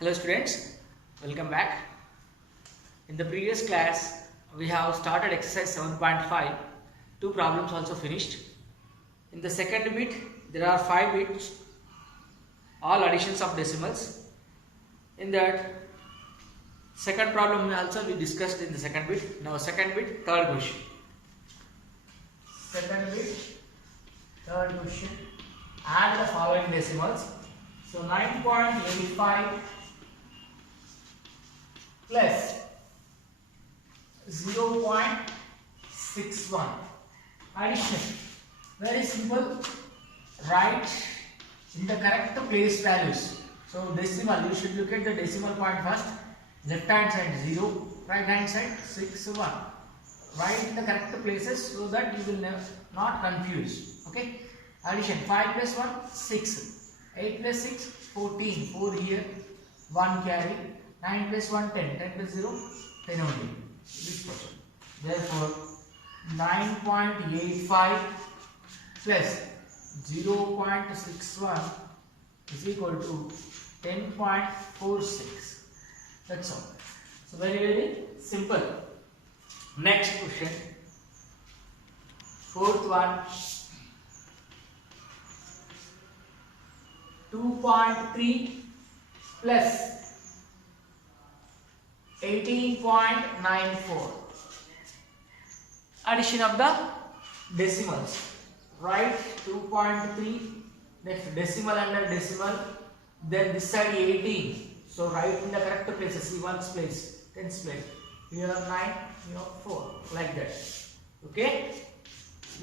Hello students, welcome back. In the previous class, we have started exercise 7.5. Two problems also finished. In the second bit, there are 5 bits, all additions of decimals. In that second problem also we discussed in the second bit. Now second bit, third question. Second bit, third question. Add the following decimals. So 9.85 plus 0.61 addition. Very simple. Write in the correct place values. So decimal, you should look at the decimal point first. Left hand side 0, right hand side 61. Write in the correct places so that you will not confuse. Okay. Addition 5 plus 1 6. 8 plus 6 14. 4 here, 1 carry. 9 plus 1 10. 10 plus 0 10 only. This question. Therefore 9.85 plus 0.61 is equal to 10.46. That's all. So very simple. Next question. Fourth one. 2.3 plus 18.94. Addition of the decimals. Write 2.3, next decimal under decimal, then this side 18. So write in the correct places. See 1's place, 10's place. Here 9, here 4, like that. Okay.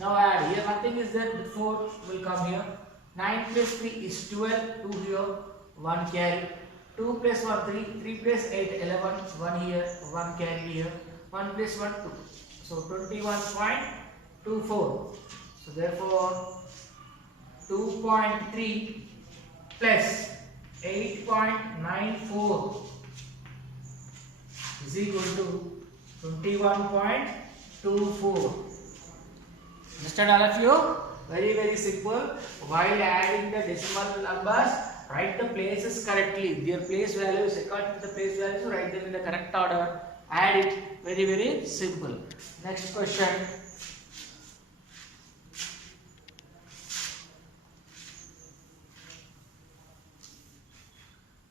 Now add. Here nothing is there. 4 will come here. 9 plus 3 is 12. 2 here, 1 carry. 2 plus 1 3. 3 plus 8 11. 1 here, 1 carry here. 1 plus 1 2. So 21.24. So therefore 2.3 plus 8.94 is equal to 21.24. Understand all of you? Very simple. While adding the decimal numbers, write the places correctly. Their place values, according to the place values, write them in the correct order. Add it. Very simple. Next question.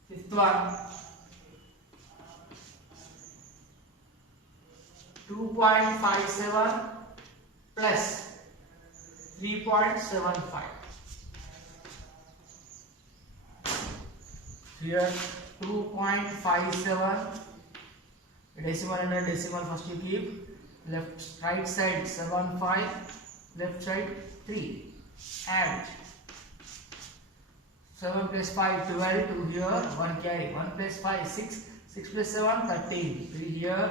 Fifth one. 2.57 plus 3.75. Here 2.57, decimal under decimal first you keep, right side 75, left side 3, add 7 plus 5 12, 2 here, 1 carry, 1 plus 5 6, 6 plus 7 13, 3 here,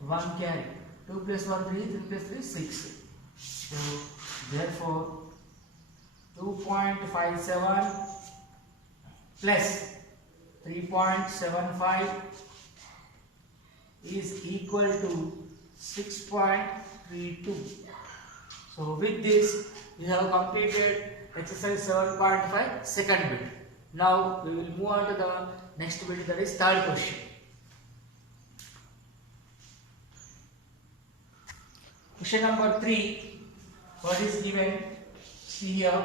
1 carry, 2 plus 1 3, 3 plus 3 6. So therefore 2.57 plus 3.75 is equal to 6.32. So with this we have completed exercise 7.5 second bit. Now we will move on to the next bit, that is third question. Question number 3. What is given? See here.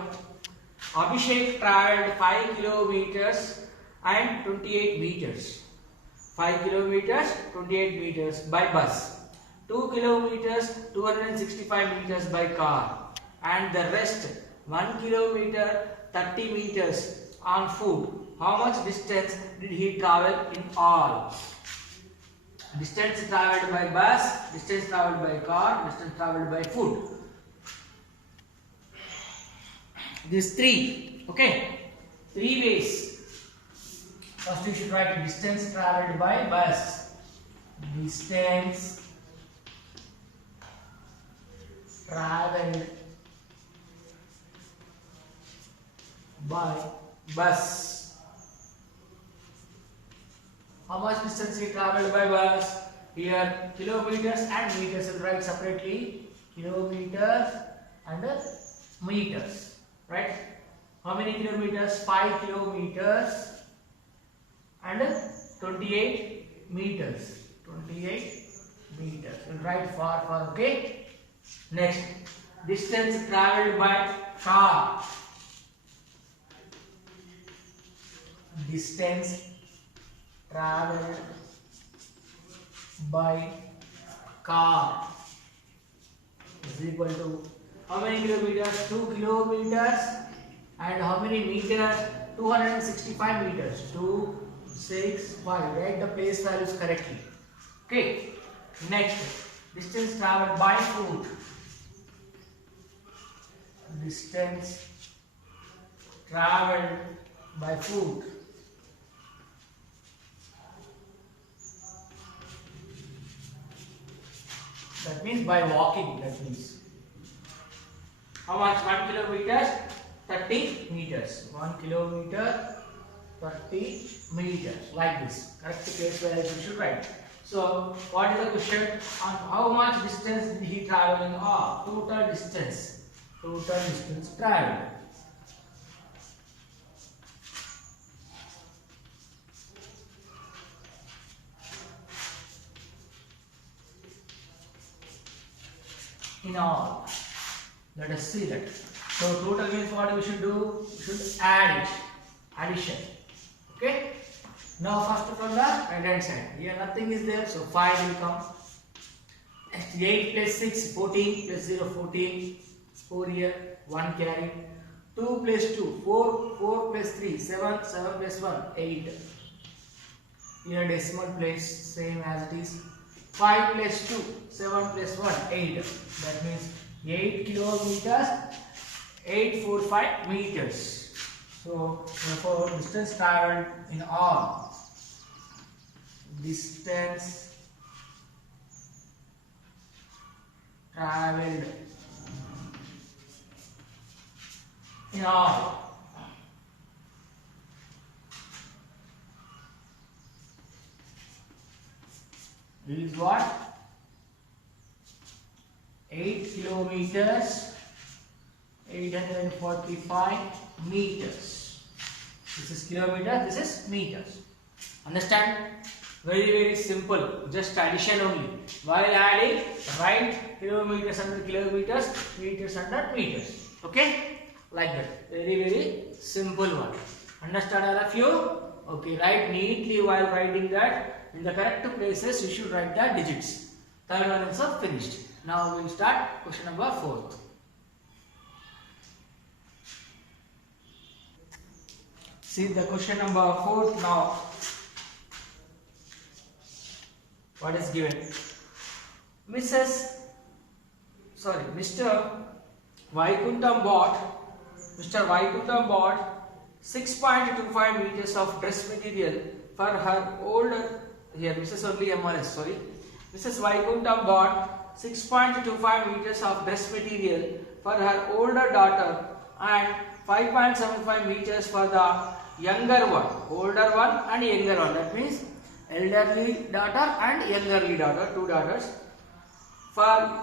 Abhishek traveled 5 kilometers and 28 meters. 5 kilometers, 28 meters by bus. 2 kilometers, 265 meters by car. And the rest 1 kilometer, 30 meters on foot. How much distance did he travel in all? Distance traveled by bus, distance traveled by car, distance traveled by foot. These 3, okay? 3 ways. First you should write distance traveled by bus. Distance traveled by bus. How much distance he traveled by bus? Here kilometers and meters. Will write separately. Kilometers and meters. Right? How many kilometers? 5 kilometers and 28 meters. 28 meters. We'll write for. Okay. Next, distance traveled by car. Distance traveled by car is equal to how many kilometers? 2 kilometers. And how many meters? 265 meters. 265. Write the place values correctly. Okay. Next, distance traveled by foot. Distance traveled by foot. That means by walking. That means how much? 1 kilometer, 30 meters. 1 kilometer, 30 meters. Like this. Correct place values you should write. So, what is the question? On how much distance did he travel in all? Total distance. Total distance traveled. In all. Let us see that. So, total means what we should do? We should add it. Addition. Okay? Now first from the right hand side. Here nothing is there, so 5 will come. 8 plus 6, 14 plus 0, 14. 4 here, 1 carry. 2 plus 2, 4, 4 plus 3, 7, 7 plus 1, 8. Here decimal place, same as it is. 5 plus 2, 7 plus 1, 8. That means 8 kilometers, 845 meters. So, therefore, distance traveled in all. Distance traveled in all. Is what? 8 kilometers, 845 meters. This is kilometers, this is meters. Understand? Very simple. Just addition only. While adding, write kilometers under kilometers, meters under meters. Okay? Like that. Very simple one. Understand all of you? Okay. Write neatly while writing that. In the correct places, you should write the digits. Third one is finished. Now we will start question number 4. See the question number 4 now. What is given? Mr. Vaikuntham bought 6.25 meters of dress material for her older, here Mrs. only MRS, sorry. Mrs. Vaikuntham bought 6.25 meters of dress material for her older daughter and 5.75 meters for the younger one. Older one and younger one. That means elderly daughter and youngerly daughter, 2 daughters. For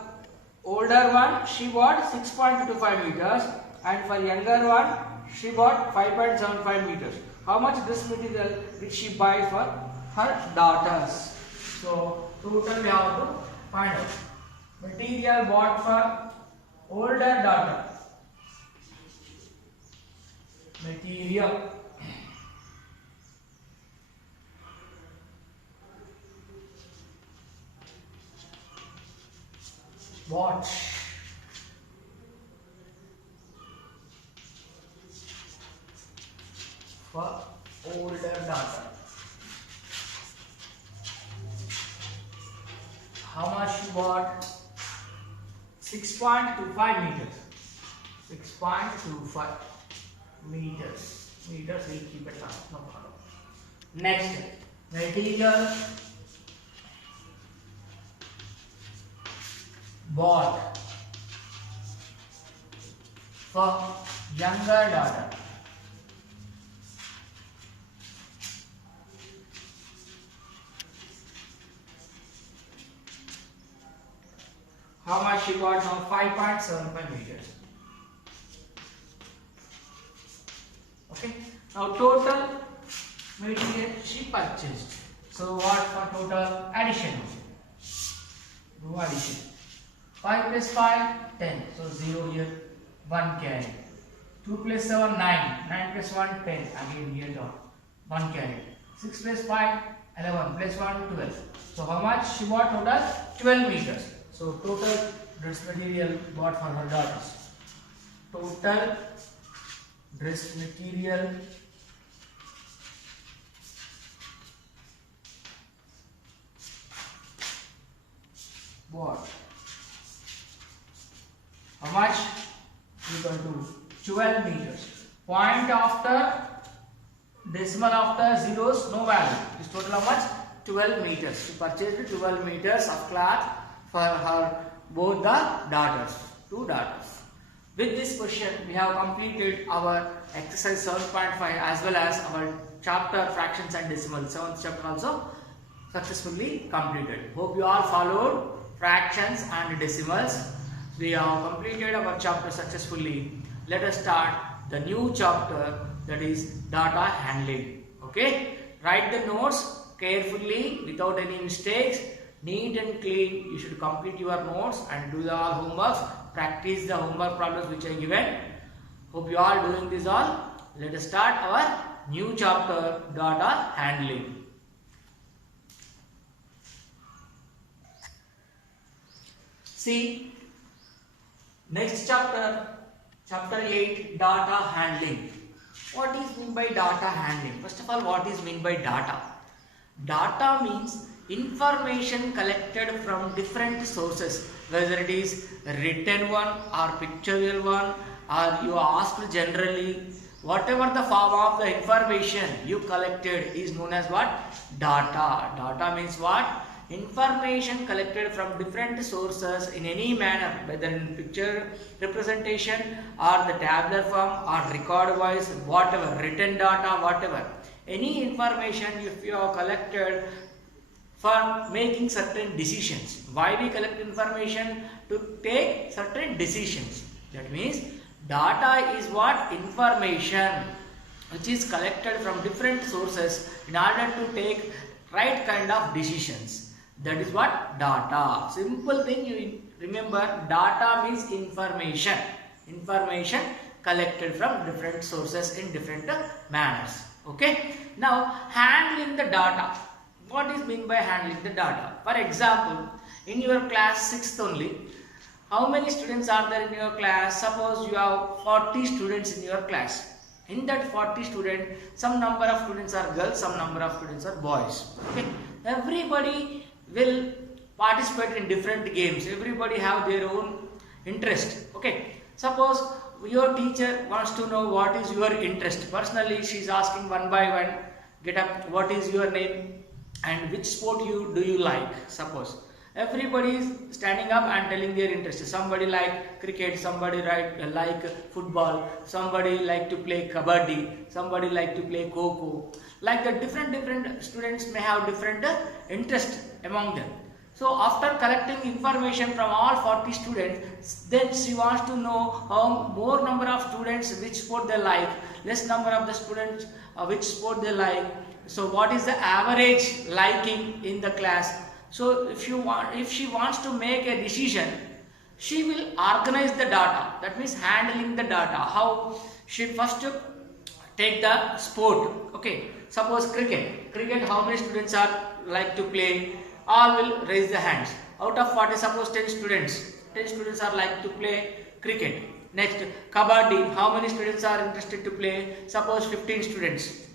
older one, she bought 6.25 meters, and for younger one, she bought 5.75 meters. How much dress material did she buy for her daughters? So, total we have to find out. Material bought for older daughter. Material. Watch for older daughter. How much you bought? 6.25 meters. 6.25 meters. Meters we keep it up, no problem. Next, material bought for younger daughter. How much she bought now? 5.75 meters. Okay. Now total 28 she purchased. So what for total addition? Do addition. 5 plus 5, 10. So 0 here, 1 carry. 2 plus 7, 9. 9 plus 1, 10. Again here dot. 1 carry. 6 plus 5, 11. Plus 1, 12. So how much she bought total? 12 meters. So total dress material bought for her daughters. Total dress material bought. How much? Equal to 12 meters. Point after decimal after zeros, no value. This total how much? 12 meters. She purchased 12 meters of cloth for her both the daughters, two daughters. With this question, we have completed our exercise 7.5 as well as our chapter fractions and decimals. 7th chapter also successfully completed. Hope you all followed fractions and decimals. We have completed our chapter successfully. Let us start the new chapter, that is data handling. Okay, write the notes carefully without any mistakes, neat and clean. You should complete your notes and do the all homeworks. Practice the homework problems which I given. Hope you are doing this all. Let us start our new chapter, data handling. See, next chapter, chapter 8, data handling. What is meant by data handling? First of all, what is meant by data? Data means information collected from different sources, whether it is written one or pictorial one, or you asked generally, whatever the form of the information you collected is known as what? Data. Data means what? Information collected from different sources in any manner, whether in picture representation or the tabular form or record wise, whatever, written data, whatever. Any information if you have collected for making certain decisions. Why we collect information? To take certain decisions. That means data is what? Information which is collected from different sources in order to take right kind of decisions. That is what? Data. Simple thing you remember, data means information. Information collected from different sources in different manners. Okay. Now handling the data. What is meant by handling the data? For example, in your class 6th only, how many students are there in your class? Suppose you have 40 students in your class. In that 40 students, some number of students are girls, some number of students are boys. Okay. Everybody will participate in different games. Everybody have their own interest. Okay. Suppose your teacher wants to know what is your interest. Personally, she is asking one by one, get up, what is your name and which sport do you like? Suppose everybody is standing up and telling their interest. Somebody like cricket, somebody like football, somebody like to play kabaddi, somebody like to play kho-kho. Like the different students may have different interest among them. So after collecting information from all 40 students, then she wants to know how more number of students which sport they like, less number of the students which sport they like. So what is the average liking in the class? So if she wants to make a decision, she will organize the data. That means handling the data. How? She first take the sport. Okay. Suppose cricket. Cricket, how many students are like to play? All will raise the hands. Out of 40, suppose 10 students. 10 students are like to play cricket. Next, kabaddi. How many students are interested to play? Suppose 15 students.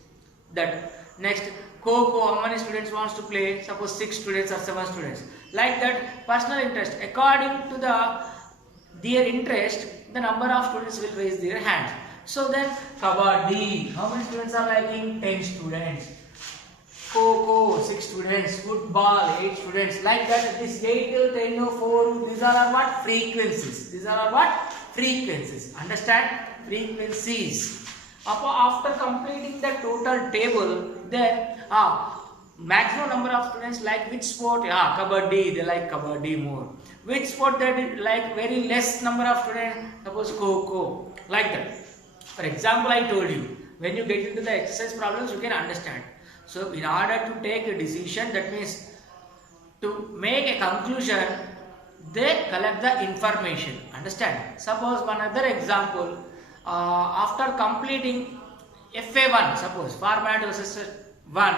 That. Next, kho-kho. How many students wants to play? Suppose 6 students or 7 students. Like that, personal interest. According to their interest, the number of students will raise their hands. So then, kabaddi. How many students are liking? 10 students. Kho-kho, 6 students. Football, 8 students. Like that, this 8, 10, 4, these are what? Frequencies. These are what? Frequencies. Understand? Frequencies. After completing the total table, then maximum number of students like which sport? Kabaddi. They like kabaddi more. Which sport they like very less number of students? Suppose kho-kho. Like that. For example, I told you, when you get into the exercise problems, you can understand. So in order to take a decision, that means to make a conclusion, they collect the information. Understand? Suppose one other example, after completing FA1, suppose format versus 1,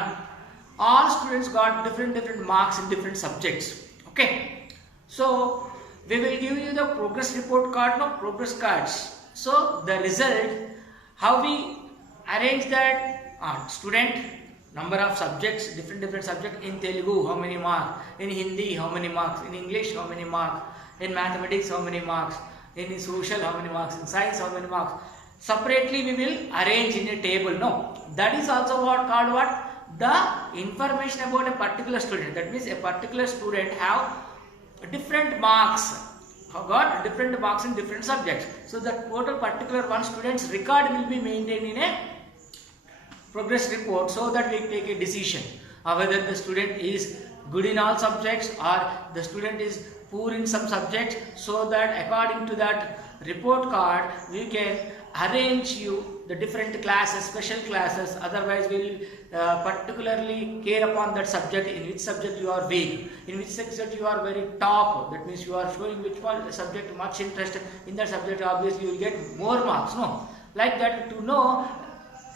all students got different marks in different subjects. Okay, so we will give you the progress report card, no progress cards. So the result, how we arrange that, student, number of subjects, different subjects. In Telugu, how many marks? In Hindi, how many marks? In English, how many marks? In mathematics, how many marks? In social, how many marks? In science, how many marks? Separately we will arrange in a table. No, that is also what called what? The information about a particular student. That means a particular student have different marks, got different marks in different subjects. So the total particular one student's record will be maintained in a progress report, so that we take a decision whether the student is good in all subjects or the student is poor in some subjects. So that according to that report card, we can arrange you the different classes, special classes. Otherwise we will particularly care upon that subject, in which subject you are weak, in which subject you are very top. That means you are showing which one subject much interest in that subject, obviously you will get more marks. No, like that. To know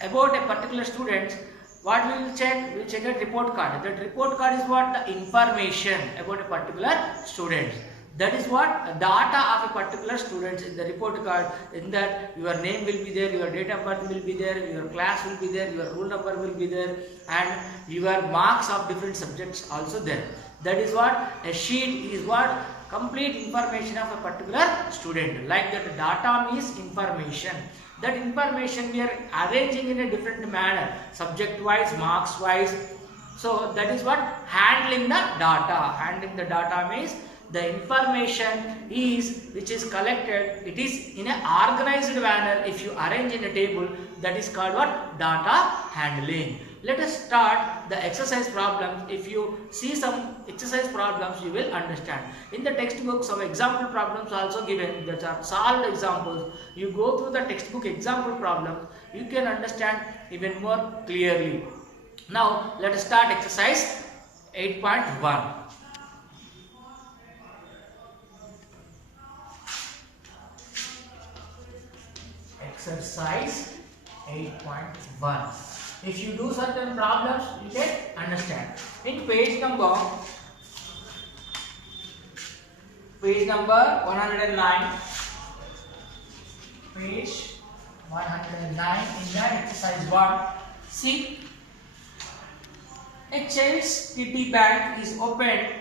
about a particular student, what we will check? We will check a report card. That report card is what? The information about a particular student. That is what? Data of a particular student in the report card. In that your name will be there, your date of birth will be there, your class will be there, your roll number will be there, and your marks of different subjects also there. That is what? A sheet is what? Complete information of a particular student. Like that, data means information. That information we are arranging in a different manner, subject wise, marks wise. So that is what? Handling the data. Handling the data means the information is which is collected, it is in an organized manner. If you arrange in a table, that is called what? Data handling. Let us start the exercise problems. If you see some exercise problems, you will understand. In the textbook, some example problems also given, that are solved examples. You go through the textbook example problems, you can understand even more clearly. Now let us start exercise 8.1. Exercise 8.1. If you do certain problems, you can understand. In page number 109, page 109, in that exercise 1, see, a child's kitty bag is opened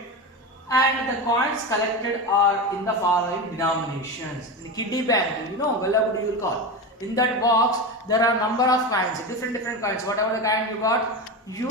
and the coins collected are in the following denominations. In the kitty bag, you know, what do you call? In that box, there are number of coins, different coins. Whatever the kind you got, you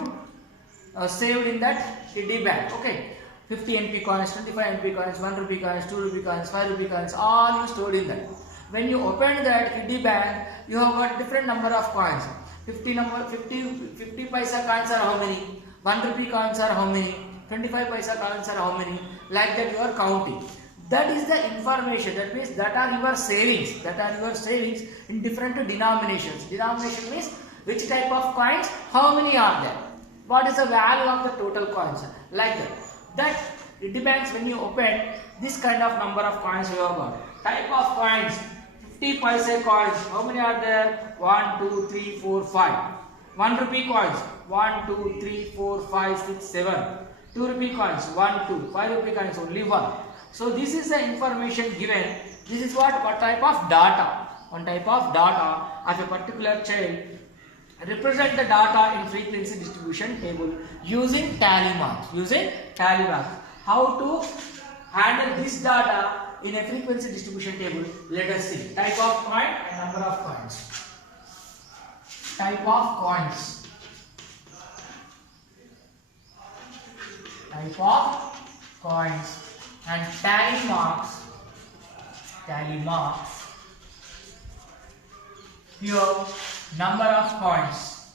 saved in that kitty bag. Okay, 50 NP coins, 25 NP coins, 1 rupee coins, 2 rupee coins, 5 rupee coins, all you stored in that. When you open that kitty bag, you have got different number of coins. 50 paisa coins are how many? 1 rupee coins are how many? 25 paisa coins are how many? Like that you are counting. That is the information. That means that are your savings. That are your savings in different denominations. Denomination means which type of coins, how many are there, what is the value of the total coins, like that. That it depends. When you open this kind of number of coins you have got. Type of coins, 50 paisa coins, how many are there? 1, 2, 3, 4, 5. 1 rupee coins, 1, 2, 3, 4, 5, 6, 7. 2 rupee coins, 1, 2. 5 rupee coins, only 1. So this is the information given. This is what type of data. One type of data of a particular child. Represent the data in frequency distribution table using tally marks. Using tally marks. How to handle this data in a frequency distribution table? Let us see. Type of coin and number of coins. Type of coins. Type of coins. And tally marks. Tally marks. Here, number of coins.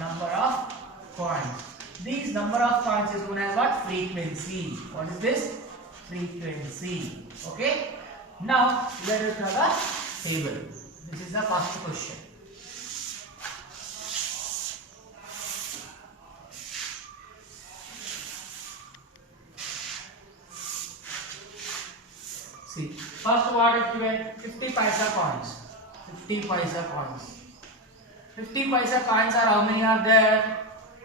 Number of coins. These number of coins is known as what? Frequency. What is this? Frequency. Okay. Now let us draw the table. This is the first question. See, first what is given? 50 paisa coins. 50 paisa coins. 50 paisa coins are how many are there?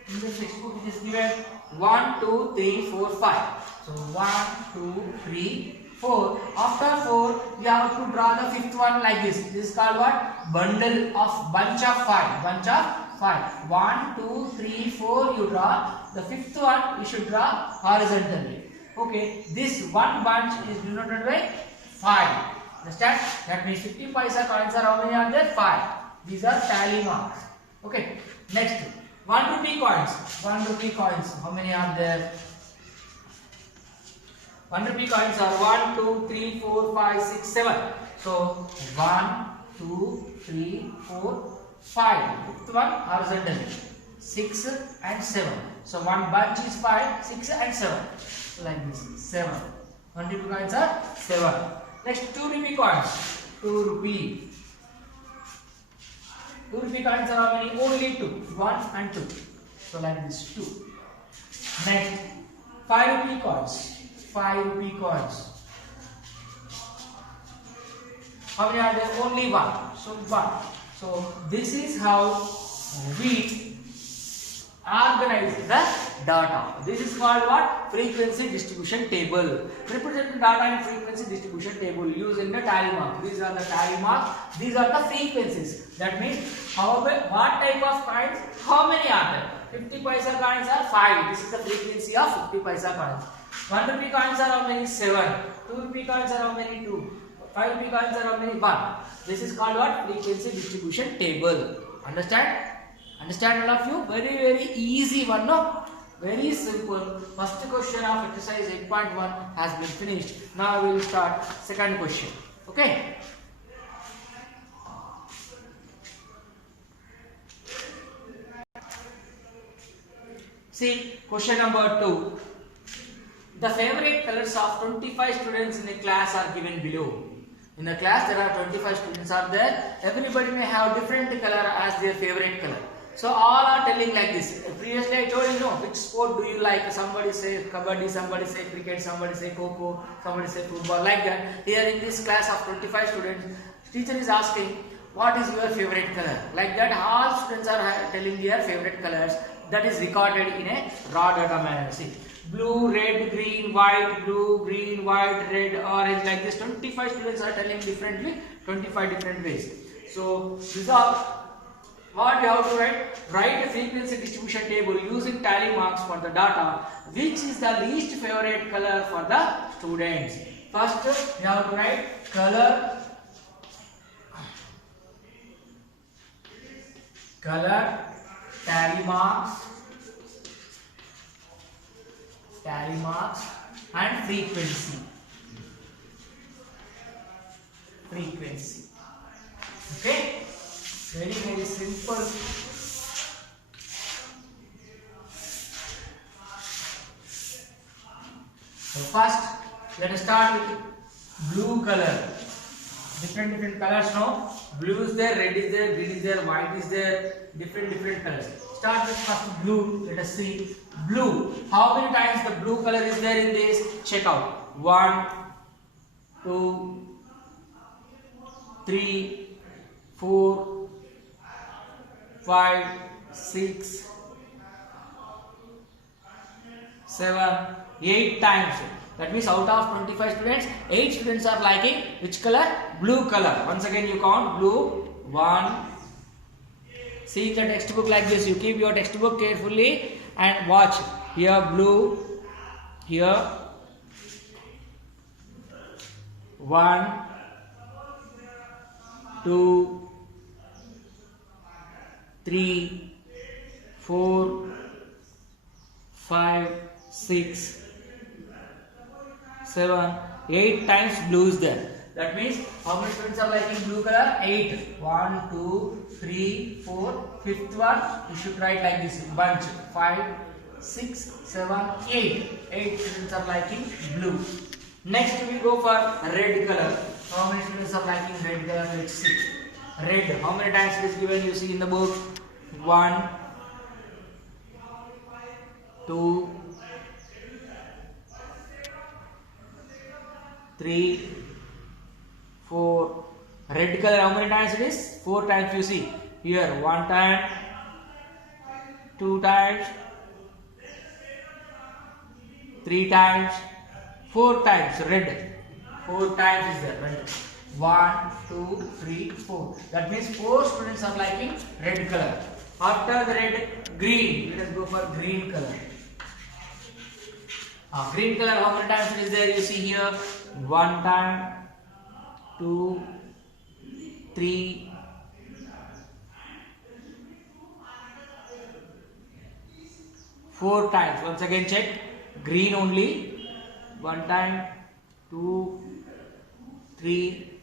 In the textbook it is given 1, 2, 3, 4, 5. So 1, 2, 3, 4. After 4, you have to draw the fifth one like this. This is called what? Bunch of 5. Bunch of 5. 1, 2, 3, 4 you draw. The fifth one you should draw horizontally. Okay, this one bunch is denoted by 5. Understand? That means 50 paisa coins are how many are there? 5. These are tally marks. Okay, next 1 rupee coins. 1 rupee coins. How many are there? 1 rupee coins are 1, 2, 3, 4, 5, 6, 7. So 1, 2, 3, 4, 5. Fifth one horizontally. 6 and 7. So one bunch is 5, 6 and 7. Like this. 7. 1 rupee coins are 7. Next 2 rupee coins. 2 rupee. 2 rupee coins are how many? Only 2. 1 and 2. So like this 2. Next 5 rupee coins. 5 rupee coins. How many are there? Only 1. So 1. So this is how we organize the data. This is called what? Frequency distribution table. Represent the data in frequency distribution table used in the tally mark. These are the tally marks. These are the frequencies. That means what type of coins, how many are there? 50 paisa coins are 5. This is the frequency of 50 paisa coins. 1 rupee coins are how many? 7. 2 rupee coins are how many? 2. 5 rupee coins are how many? 1. This is called what? Frequency distribution table. Understand? Understand all of you? Very easy one, no? Very simple. First question of exercise 8.1 has been finished. Now we will start second question. Okay? See, question number 2. The favorite colors of 25 students in a class are given below. In the class there are 25 students are there. Everybody may have different color as their favorite color. So all are telling like this. Previously I told you, which sport do you like? Somebody say kabaddi, somebody say cricket, somebody say kho-kho, somebody say football, like that. Here in this class of 25 students, teacher is asking, what is your favorite color? Like that all students are telling their favorite colors. That is recorded in a raw data manner. See, blue, red, green, white, blue, green, white, red, orange, like this. 25 students are telling differently, 25 different ways. So these are what you have to write. Write a frequency distribution table using tally marks for the data. Which is the least favorite color for the students? First, you have to write color, tally marks, and frequency. Okay? Very simple. So first, let us start with blue color. Different colors now. Blue is there, red is there, green is there, white is there. Different colors. Start with first blue. Let us see blue. How many times the blue color is there in this? Check out. 1, 2, 3, 4, 5, 6, 7, 8 times. That means out of 25 students, 8 students are liking which color? Blue color. Once again you count blue. 1. See the textbook like this. You keep your textbook carefully and watch. Here blue. Here 1, 2, 3, 4, 5, 6, 7, 8 times blue is there. That means how many students are liking blue color? 8. 1, 2, 3, 4. Fifth one you should write like this. Bunch. 5, 6, 7, 8. 8 students are liking blue. Next we go for red color. How many students are liking red color? Let's see. Red. How many times it is given? You see in the book. 1, 2, 3, 4. Red color, how many times it is? 4 times. You see here, 1 time, 2 times, 3 times, 4 times. Red, 4 times is there. Red. 1, 2, 3, 4. That means 4 students are liking red color. After the red, green. Let us go for green color. Green color, how many times it is there? You see here, 1 time, 2, 3, 4 times. Once again check. Green only. 1 time, 2, 3.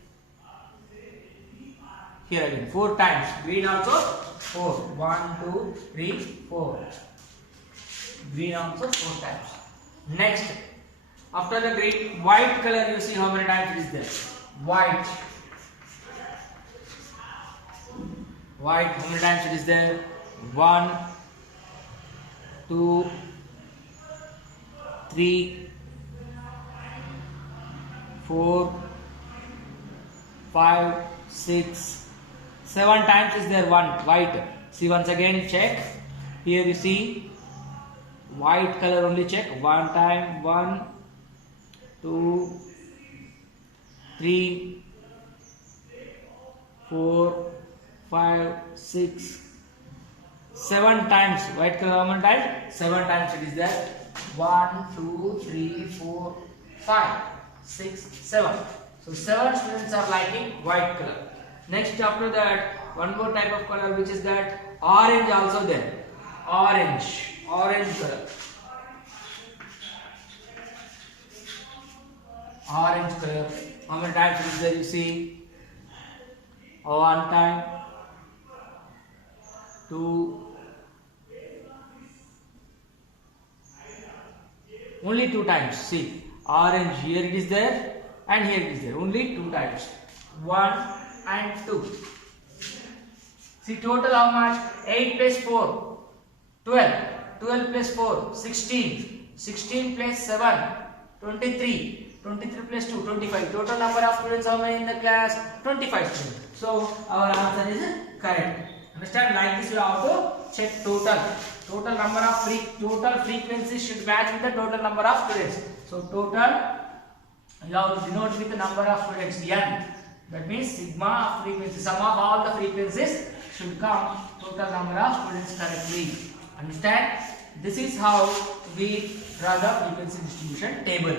Here again 4 times. Green also 4. 1, 2, 3, 4. Green also 4 times. Next, after the green, white color, you see how many times it is there. White. White, how many times it is there? 1, 2, 3, 4, 5, 6, 7 times is there. 1 white. See, once again check. Here you see white color only, check. 1 time, 1, 2, 3, 4, 5, 6, 7 times. White color how many times? 7 times it is there. 1, 2, 3, 4, 5, 6, 7. So 7 students are liking white color. Next, after that, one more type of color, which is that orange also there. Orange color. Orange color. How many times is there? You see, 1 time, 2, only 2 times. See, orange, here it is there and here it is there. Only 2 times. 1 and 2. See, total how much? 8 plus 4, 12. 12 plus 4, 16. 16 plus 7, 23. 23 plus 2, 25. Total number of students how many in the class? 25 students. So our answer is correct. Understand? Like this you have to check total. Total number of total frequencies should match with the total number of students. So total, you have to denote with the number of students n. That means sigma of frequency. Sum of all the frequencies should come total number of students correctly. Understand? This is how we draw the frequency distribution table.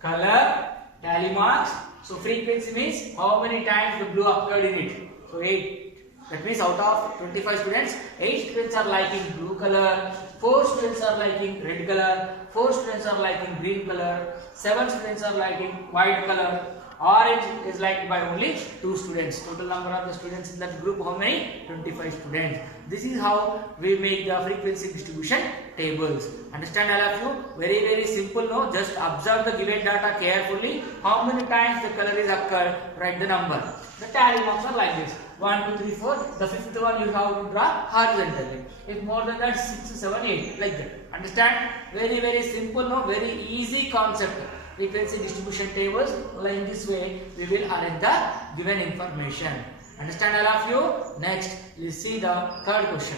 Color, tally marks. So frequency means how many times the blue occurred in it. So 8. That means out of 25 students, 8 students are liking blue color, 4 students are liking red color, 4 students are liking green color, 7 students are liking white color. Orange is liked by only 2 students. Total number of the students in that group, how many? 25 students. This is how we make the frequency distribution tables. Understand all of you? Very, very simple, no? Just observe the given data carefully. How many times the color is occurred? Write the number. The tally marks are like this. 1, 2, 3, 4. The fifth one you have to draw horizontally. If more than that, 6, 7, 8. Like that. Understand? Very, very simple, no? Very easy concept. Frequency distribution tables. In this way, we will arrange the given information. Understand all of you? Next, let's see the third question.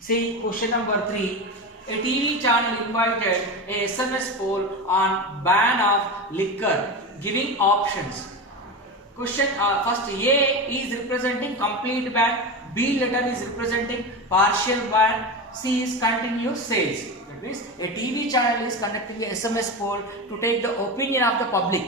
See question number 3. A TV channel invited a SMS poll on ban of liquor, giving options. Question first, A is representing complete ban, B letter is representing partial ban, C is continuous sales. That means a TV channel is conducting a SMS poll to take the opinion of the public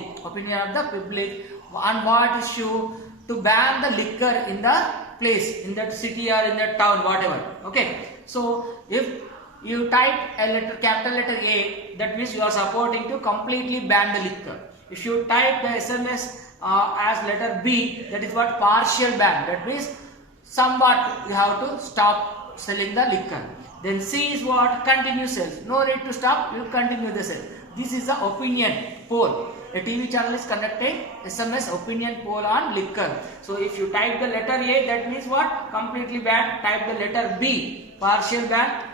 on what issue, to ban the liquor in the place, in that city or in that town, whatever. Okay. So if you type a letter, capital letter A, that means you are supporting to completely ban the liquor. If you type the SMS as letter B, that is what partial ban. That means somewhat you have to stop selling the liquor. Then C is what? Continuous sales. No need to stop, you continue the sale. This is the opinion poll. A TV channel is conducting SMS opinion poll on liquor. So if you type the letter A, that means what? Completely banned. Type the letter B, partial ban.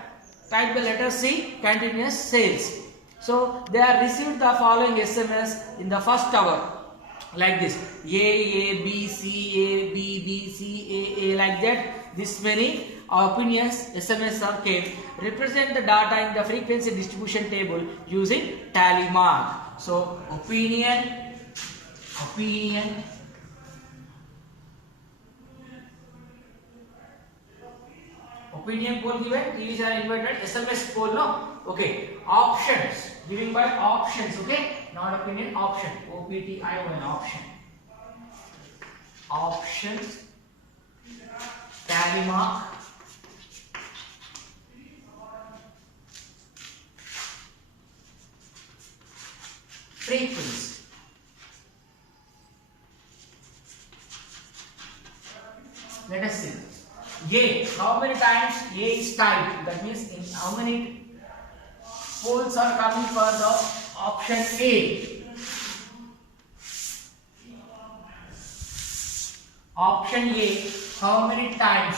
Type the letter C, continuous sales. So they are received the following SMS in the first hour. Like this, A, B, C, A, B, B, C, A, like that. This many opinions SMS are came. Represent the data in the frequency distribution table using tally mark. So opinion, pole given, TVs are inverted, SMS pole no. Okay, options, giving by options, okay, not opinion, option, OPTION, option. Options, tally mark, frequency. Let us see. A, how many times A is typed? That means in how many poles are coming for the option A? Option A, how many times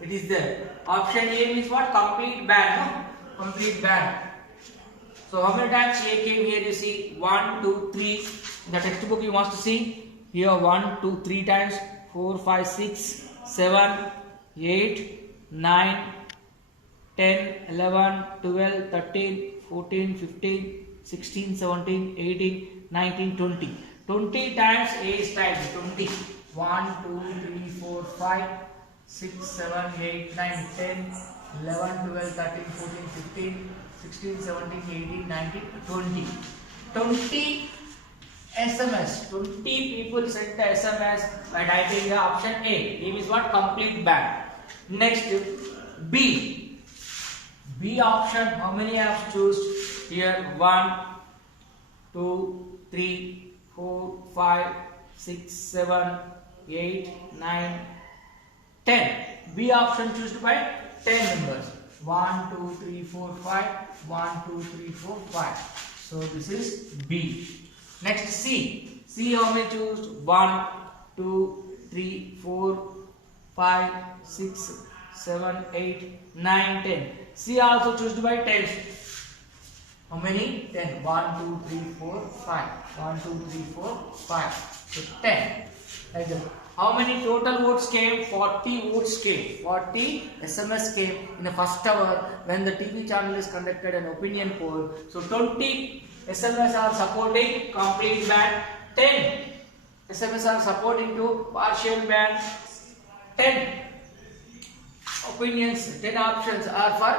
it is there? Option A means what? Complete band, no? Complete band. So how many times A came here? You see 1, 2, 3. In the textbook you must see here 1, 2, 3 times, 4, 5, 6, 7, 8, 9, 10, 11, 12, 13, 14, 15, 16, 17, 18, 19, 20. 20 times A is typed. 20. 1, 2, 3, 4, 5, 6, 7, 8, 9, 10, 11, 12, 13, 14, 15, 16, 17, 18, 19, 20. 20 SMS. 20 people sent the SMS by typing the option A. B is what? Complete band. Next, B. B option, how many I have choose? Here 1, 2, 3, 4, 5, 6, 7, 8, 9, 10. B option chosen by 10 numbers. 1, 2, 3, 4, 5. 1, 2, 3, 4, 5. So this is B. Next C. C how many choose? 1, 2, 3, 4, 5, 6, 7, 8, 9, 10. C also chosen by 10. How many? 10. 1, 2, 3, 4, 5. 1, 2, 3, 4, 5. So 10. Like that. How many total votes came? 40 votes came. 40 SMS came in the first hour when the TV channel is conducted an opinion poll. So 20 SMS are supporting complete band. 10 SMS are supporting to partial band. 10 opinions, 10 options are for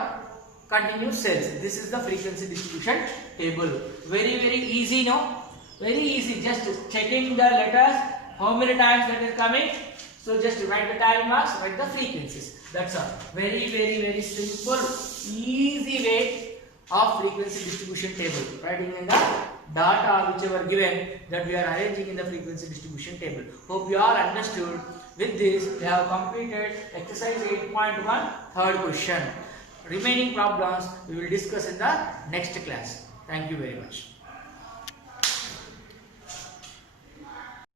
continuous cells. This is the frequency distribution table. Very easy, no? Very easy. Just checking the letters. How many times that is coming? So just write the tally marks, write the frequencies. That's all. Very simple, easy way of frequency distribution table. Writing in the data whichever given that we are arranging in the frequency distribution table. Hope you all understood. With this, we have completed exercise 8.1 third question. Remaining problems we will discuss in the next class. Thank you very much.